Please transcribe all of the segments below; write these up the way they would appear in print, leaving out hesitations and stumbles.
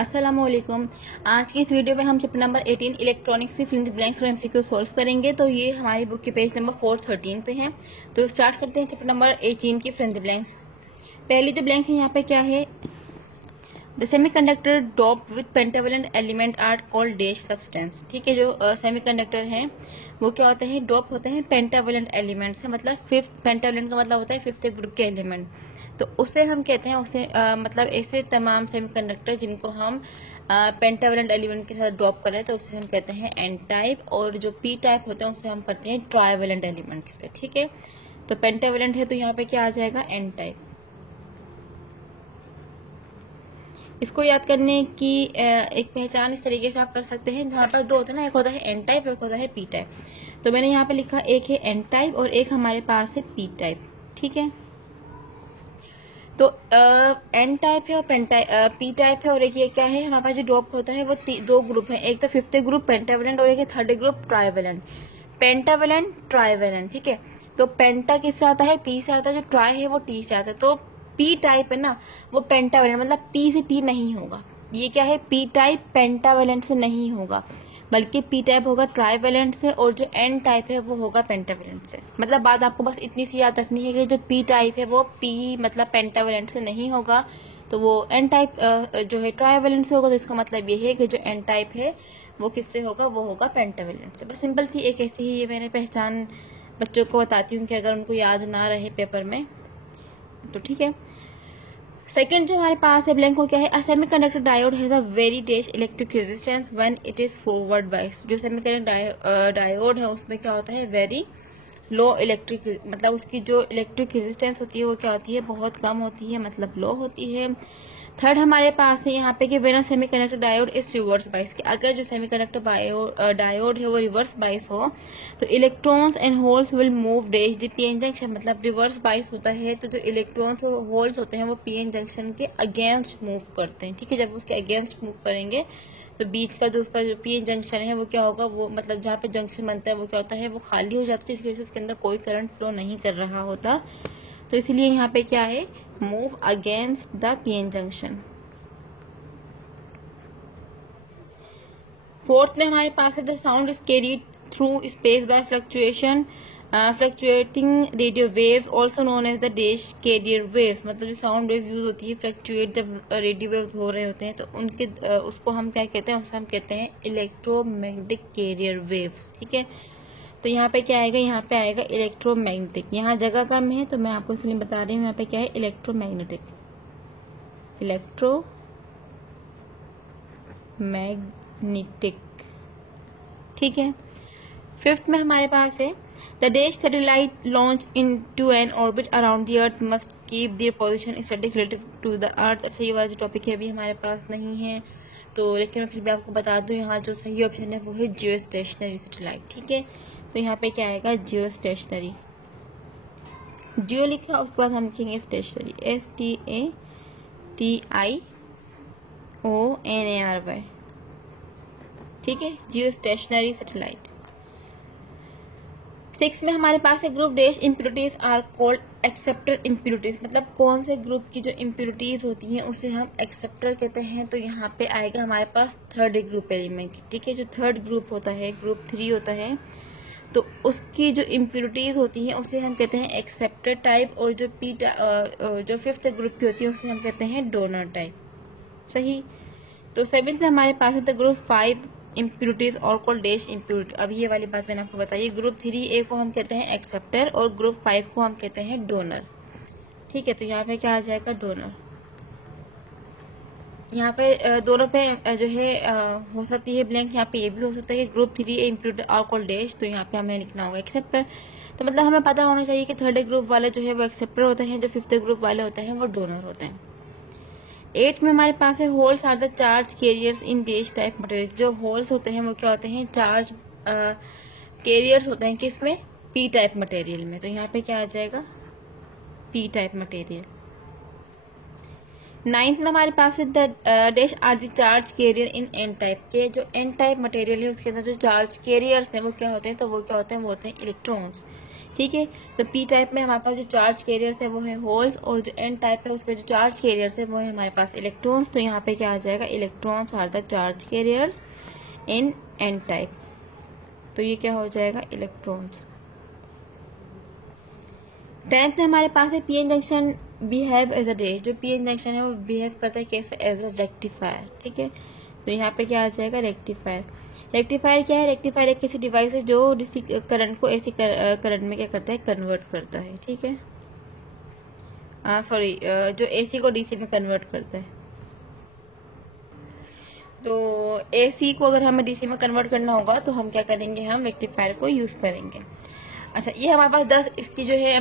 अस्सलामुअलैकुम। आज की इस वीडियो में हम चैप्टर नंबर 18 इलेक्ट्रॉनिक्स से फिल इन द ब्लैंक्स और एमसीक्यू सॉल्व करेंगे। तो ये हमारी बुक के पेज नंबर 413 पे है। तो स्टार्ट करते हैं चैप्टर नंबर 18 की फिल इन द ब्लैंक्स। पहली जो ब्लैंक है यहाँ पे क्या है, the semiconductor doped with pentavalent element are called dash substance. ठीक है, जो सेमीकंडक्टर है वो क्या होते हैं, डोप होते हैं पेंटावलेंट एलिमेंट से, मतलब फिफ्थ, पेंटावलेंट का मतलब होता है फिफ्थ ग्रुप के एलिमेंट। तो उसे हम कहते हैं, उसे मतलब ऐसे तमाम सेमीकंडक्टर जिनको हम पेंटावलेंट एलिमेंट के साथ ड्रॉप कर रहे हैं तो उसे हम कहते हैं एन टाइप, और जो पी टाइप होते हैं उसे हम करते हैं ट्राइवेलेंट एलिमेंट से। ठीक है, तो पेंटावलेंट है तो यहाँ पे क्या आ जाएगा, एन टाइप। इसको याद करने की एक पहचान इस तरीके से आप कर सकते हैं, जहाँ पर दो होते हैं ना, एक होता है एन टाइप, एक होता है पी टाइप। तो मैंने यहाँ पे लिखा एक है एन टाइप और एक हमारे पास है पी टाइप। ठीक है, तो एन टाइप है और पी टाइप है, और एक ये क्या है, हमारे पास जो डोप होता है वो दो ग्रुप है, एक तो फिफ्थ ग्रुप पेंटावलेंट और एक है third group trivalent. Pentavalent trivalent, ठीक है। तो पेंटा किससे आता है, पी से आता है, जो ट्राई है वो टी से आता है। तो पी टाइप है ना, वो पेंटावलेंट, मतलब पी से पी नहीं होगा। ये क्या है, पी टाइप पेंटावलेंट से नहीं होगा, बल्कि पी टाइप होगा ट्राइवेलेंट से, और जो एन टाइप है वो होगा पेंटावलेंट से। मतलब बात आपको बस इतनी सी याद रखनी है कि जो पी टाइप है वो पी मतलब पेंटावलेंट से नहीं होगा, तो वो एन टाइप जो है ट्राइवेलेंट से होगा। तो इसका मतलब ये है कि जो एन टाइप है वो किससे होगा, वो होगा पेंटावलेंट से। बस सिंपल सी एक ऐसी ही ये मैंने पहचान बच्चों को बताती हूँ कि अगर उनको याद ना रहे पेपर में तो ठीक है। सेकेंड जो हमारे पास है ब्लैंक को क्या है, अ semiconductor diode has a very dash electric resistance when it is forward bias. जो सेमीकंडक्टर डायोड है उसमें क्या होता है, वेरी लो इलेक्ट्रिक, मतलब उसकी जो इलेक्ट्रिक रेजिस्टेंस होती है वो क्या होती है, बहुत कम होती है, मतलब लो होती है। थर्ड हमारे पास है यहाँ पे कि when a semiconductor diode is reverse bias, कि अगर जो सेमीकंडक्टर डायोड है वो रिवर्स बायस हो तो electrons and holes will move dash the PN junction. मतलब रिवर्स बायस होता है तो जो इलेक्ट्रॉन्स और होल्स होते हैं वो पीएन जंक्शन के अगेंस्ट मूव करते हैं। ठीक है, जब उसके अगेंस्ट मूव करेंगे तो बीच का जो उसका जो पीएन जंक्शन है वो क्या होगा, वो मतलब जहाँ पे जंक्शन बनता है वो क्या होता है, वो खाली हो जाता है, इसकी वजह से उसके अंदर कोई करंट फ्लो नहीं कर रहा होता। तो इसलिए यहाँ पे क्या है, move against the PN junction. Fourth में हमारे पास है the sound is carried through space by fluctuating radio waves also known as the dash carrier waves. मतलब जो साउंड वेव यूज होती है फ्लक्चुएट जब रेडियो वेव्स हो रहे होते हैं तो उनके उसको हम क्या कहते हैं, उसे हम कहते हैं इलेक्ट्रोमैग्नेटिक कैरियर वेव्स। ठीक है, तो यहाँ पे क्या आएगा, यहाँ पे आएगा इलेक्ट्रोमैग्नेटिक। यहाँ जगह कम है तो मैं आपको इसलिए बता रही हूँ, यहाँ पे क्या है, इलेक्ट्रोमैग्नेटिक, इलेक्ट्रोमैग्नेटिक। ठीक है, फिफ्थ में हमारे पास है the dash satellite launch into an orbit around the earth must keep their position static relative to the earth. अच्छा, ये वाला जो टॉपिक है अभी हमारे पास नहीं है तो, लेकिन मैं फिर भी आपको बता दूं, यहाँ जो सही ऑप्शन है वो है जियो स्टेशनरी सैटेलाइट। ठीक है, तो यहाँ पे क्या आएगा, जियो स्टेशनरी। जियो लिखा उसके बाद हम लिखेंगे स्टेशनरी, STATIONARY। ठीक है, जियो स्टेशनरी सैटेलाइट। सिक्स में हमारे पास है group dash impurities are called acceptor impurities. मतलब कौन से ग्रुप की जो इम्प्योरिटीज होती हैं उसे हम एक्सेप्टर कहते हैं। तो यहाँ पे आएगा हमारे पास थर्ड ग्रुप एलिमेंट। ठीक है, जो थर्ड ग्रुप होता है, ग्रुप 3 होता है, तो उसकी जो इम्प्योरिटीज होती हैं उसे हम कहते हैं एक्सेप्टर टाइप, और जो जो फिफ्थ ग्रुप की होती है उसे हम कहते हैं डोनर टाइप। सही। तो सेवेंथ में हमारे पास है द ग्रुप 5 इम्प्योरिटीज और कॉल्ड डैश इम्प्योरिटी। अभी ये वाली बात मैंने आपको बताई, ग्रुप 3A को हम कहते हैं एक्सेप्टर और ग्रुप 5 को हम कहते हैं डोनर। ठीक है, तो यहाँ पे क्या आ जाएगा, डोनर। यहाँ पे दोनों पे जो है हो सकती है ब्लैंक, यहाँ पे ये भी हो सकता है कि ग्रुप 3A इम्प्योरिटी और कॉल्ड डैश, तो यहाँ पे हमें लिखना होगा एक्सेप्टर। तो मतलब हमें पता होना चाहिए कि थर्ड ग्रुप वाले जो है वो एक्सेप्टर होते हैं, जो फिफ्थ ग्रुप वाले होते हैं वो डोनर होते हैं। 8 में हमारे पास है holes are the charge carriers in dash type material. जो होल्स होते हैं वो क्या होते हैं, चार्ज कैरियर्स होते हैं, किसमें, पी टाइप मटेरियल में। तो यहाँ पे क्या आ जाएगा, पी टाइप मटेरियल। 9th में हमारे पास है the dash are the charge carrier in n type. के जो एन टाइप मटेरियल है उसके अंदर जो चार्ज कैरियर्स हैं वो क्या होते हैं, तो वो क्या होते हैं, वो होते हैं इलेक्ट्रॉन्स। ठीक है। तो पी टाइप में हमारे पास जो चार्ज कैरियर्स है वो है होल्स, और जो एन टाइप है उसमें जो चार्ज कैरियर्स है वो है हमारे पास इलेक्ट्रॉन्स। तो यहाँ पे क्या आ जाएगा, electrons are the charge carriers in n type. तो ये क्या हो जाएगा, इलेक्ट्रॉन्स। 10th में हमारे पास है p n junction behave as a dash. जो पी एन जंक्शन है वो बिहेव करता है कैसे, एज अ रेक्टिफायर। ठीक है, तो यहाँ पे क्या आ जाएगा, रेक्टिफायर। रेक्टिफायर क्या है, रेक्टिफायर एक ऐसी डिवाइस है जो डीसी करंट को एसी करंट में क्या करता है, कन्वर्ट करता है। ठीक है, जो एसी को डीसी में कन्वर्ट करता है। तो एसी को अगर हमें डीसी में कन्वर्ट करना होगा तो हम क्या करेंगे, हम रेक्टिफायर को यूज करेंगे। अच्छा, ये हमारे पास 10 इसकी जो है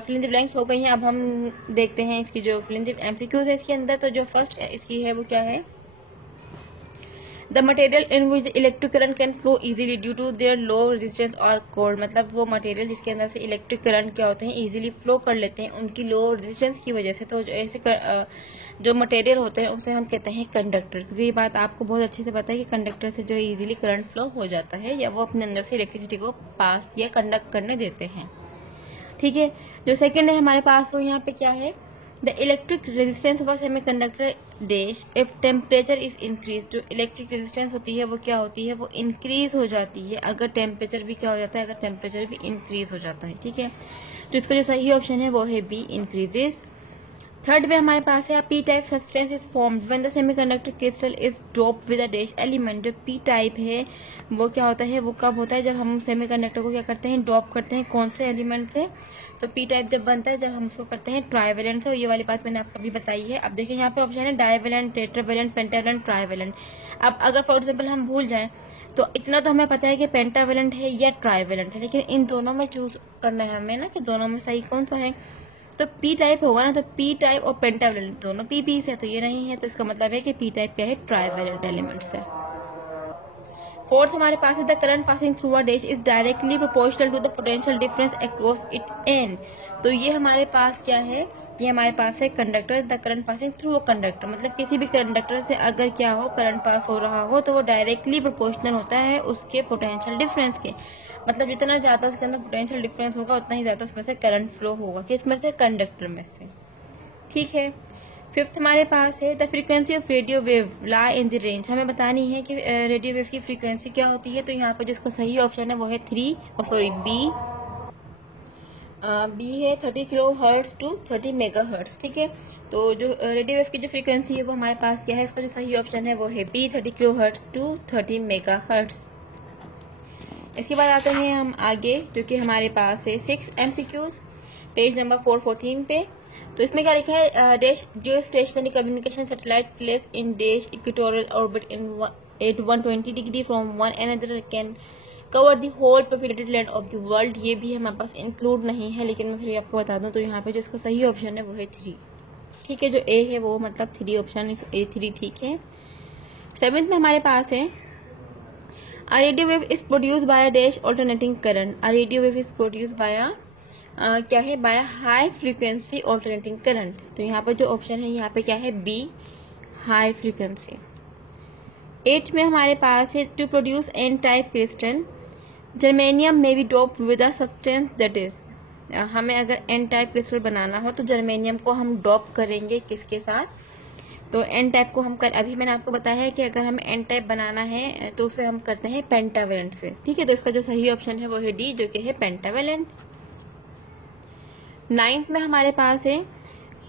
फिल इन द ब्लैंक्स हो गई हैं। अब हम देखते हैं इसकी जो फिल इन द एमसीक्यूज है इसके अंदर। तो जो फर्स्ट इसकी है वो क्या है, the material in which electric current can flow easily due to their low resistance और कोल्ड। मतलब वो मटेरियल जिसके अंदर से इलेक्ट्रिक करंट क्या होते हैं, इजीली फ्लो कर लेते हैं उनकी लो रेजिस्टेंस की वजह से। तो ऐसे जो मटेरियल होते हैं उसे हम कहते हैं कंडक्टर। क्योंकि ये बात आपको बहुत अच्छे से पता है कि कंडक्टर से जो है इजीली करंट फ्लो हो जाता है, या वो अपने अंदर से इलेक्ट्रिसिटी को पास या कंडक्ट करने देते हैं। ठीक है, जो सेकंड है हमारे पास वो यहाँ पे क्या है, the electric resistance of a semiconductor dash if temperature is increase. जो इलेक्ट्रिक रेजिस्टेंस होती है वो क्या होती है, वो इंक्रीज हो जाती है अगर टेम्परेचर भी क्या हो जाता है, अगर टेम्परेचर भी इंक्रीज हो जाता है। ठीक है, तो इसका जो सही ऑप्शन है वो है बी, इंक्रीजेस। थर्ड में हमारे पास है P type substance is formed when the semiconductor crystal is doped with a dash element. जो पी टाइप है वो क्या होता है, वो कब होता है, जब हम सेमीकंडक्टर को क्या करते हैं, डोप करते हैं। कौन से एलिमेंट से, तो पी टाइप जब बनता है जब हम उसको करते हैं ट्राइवेलेंट से। ये वाली बात मैंने आपको अभी बताई है। अब देखिए यहाँ पे ऑप्शन है डाइवेलेंट, टेट्रावेलेंट, पेंटावेलेंट, ट्राइवेलेंट। अब अगर फॉर एग्जाम्पल हम भूल जाएं तो इतना तो हमें पता है कि पेंटावेलेंट है या ट्राइवेलेंट है, लेकिन इन दोनों में चूज करना है हमें ना, कि दोनों में सही कौन सा है। तो पी टाइप होगा ना, तो पी टाइप और पेंटावेलेंट दोनों पी से, तो ये नहीं है। तो इसका मतलब है कि पी टाइप क्या है, ट्राइवेलेंट एलिमेंट्स है। फोर्थ हमारे पास है the current passing through a dash is directly proportional to the potential difference across it and. तो ये हमारे पास क्या है, ये हमारे पास है conductor, the current passing through a conductor. मतलब किसी भी कंडक्टर से अगर क्या हो, करंट पास हो रहा हो तो वो डायरेक्टली प्रोपोर्शनल होता है उसके पोटेंशियल डिफरेंस के। मतलब जितना ज्यादा उसके अंदर पोटेंशियल डिफरेंस होगा उतना ही ज्यादा उसमें से करंट फ्लो होगा, किसमें से, कंडक्टर में से। ठीक है, फिफ्थ हमारे पास है the frequency of radio wave lie in the range. हमें बतानी है कि रेडियो वेव की फ्रीक्वेंसी क्या होती है। तो यहाँ पर जिसका सही ऑप्शन है वो है बी है 30 kilo hertz to 30 mega hertz. ठीक है, तो जो रेडियो वेव की जो फ्रीक्वेंसी है वो हमारे पास क्या है, इसका जो सही ऑप्शन है वो है b, 30 kilo hertz to 30 mega hertz. इसके बाद आते हैं हम आगे, जो कि हमारे पास है 6 MCQs, पेज नंबर 414 पे। तो इसमें क्या लिखा है, dash geostationary communication satellite place in dash equatorial orbit at 120 degree from one another can cover the whole populated land of the world. ये भी हमारे पास इंक्लूड नहीं है, लेकिन मैं फिर आपको बता दूं। तो यहाँ पे जो इसका सही ऑप्शन है वो है 3। ठीक है, जो ए है वो मतलब 3 ऑप्शन A3 ठीक है। 7th में हमारे पास है A radio wave is produced by a dash alternating current। A radio wave is produced by a क्या है, by high frequency alternating current. तो यहाँ पर जो ऑप्शन है यहाँ पे क्या है, बी, हाई फ्रीक्वेंसी। 8 में हमारे पास है to produce n type crystal germanium में be doped with a substance that is. हमें अगर एन टाइप क्रिस्टल बनाना हो तो जर्मेनियम को हम डोप करेंगे किसके साथ, तो एन टाइप को हम अभी मैंने आपको बताया है कि अगर हमें एन टाइप बनाना है तो उसे हम करते हैं पेंटावेलेंट से। ठीक है, तो इसका जो सही ऑप्शन है वो है डी, जो कि है पेंटावेलेंट। 9th में हमारे पास है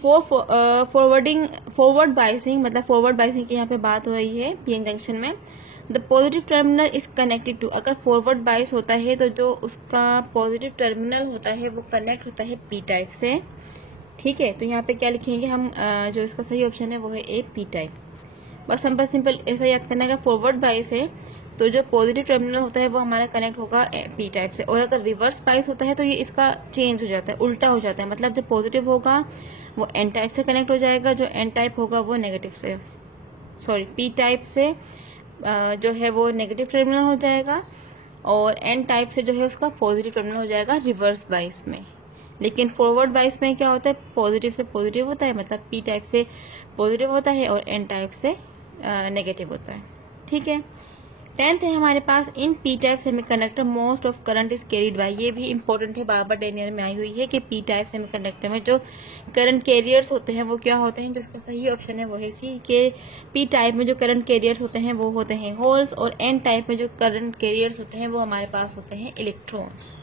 फॉरवर्ड बाइसिंग। मतलब फॉरवर्ड बाइसिंग की यहाँ पे बात हो रही है पीएन जंक्शन में। The positive terminal is connected to. अगर फॉरवर्ड बाइस होता है तो जो उसका पॉजिटिव टर्मिनल होता है वो कनेक्ट होता है पी टाइप से। ठीक है, तो यहाँ पे क्या लिखेंगे हम, जो इसका सही ऑप्शन है वो है ए, पी टाइप। बस हम बस सिंपल ऐसा याद करना है, अगर फॉरवर्ड बाइस है तो जो पॉजिटिव टर्मिनल होता है वो हमारा कनेक्ट होगा पी टाइप से, और अगर रिवर्स बाइस होता है तो ये इसका चेंज हो जाता है, उल्टा हो जाता है। मतलब जो पॉजिटिव होगा वो एन टाइप से कनेक्ट हो जाएगा, जो एन टाइप होगा वो नेगेटिव से, पी टाइप से जो है वो नेगेटिव टर्मिनल हो जाएगा, और एन टाइप से जो है उसका पॉजिटिव टर्मिनल हो जाएगा रिवर्स बाइस में। लेकिन फॉरवर्ड बाइस में क्या होता है, पॉजिटिव से पॉजिटिव होता है, मतलब पी टाइप से पॉजिटिव होता है और एन टाइप से नेगेटिव होता है। ठीक है, 10th है हमारे पास, in p type semiconductor most of current is carried by. ये भी इंपॉर्टेंट है, बार बार डेनियल में आई हुई है कि पी टाइप सेमीकंडक्टर में जो करंट कैरियर्स होते हैं वो क्या होते हैं। जो इसका सही ऑप्शन है वो है सी, के पी टाइप में जो करंट कैरियर्स होते हैं वो होते हैं होल्स, और एन टाइप में जो करंट कैरियर्स होते हैं वो हमारे पास होते हैं इलेक्ट्रॉन्स।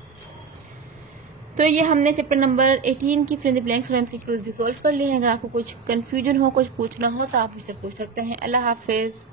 तो ये हमने चैप्टर नंबर 18 की फिल इन द ब्लैंक्स और एमसीक्यूज भी सॉल्व कर लिए हैं। अगर आपको कुछ कंफ्यूजन हो, कुछ पूछना हो तो आप मुझसे पूछ सकते हैं। अल्लाह हाफिज।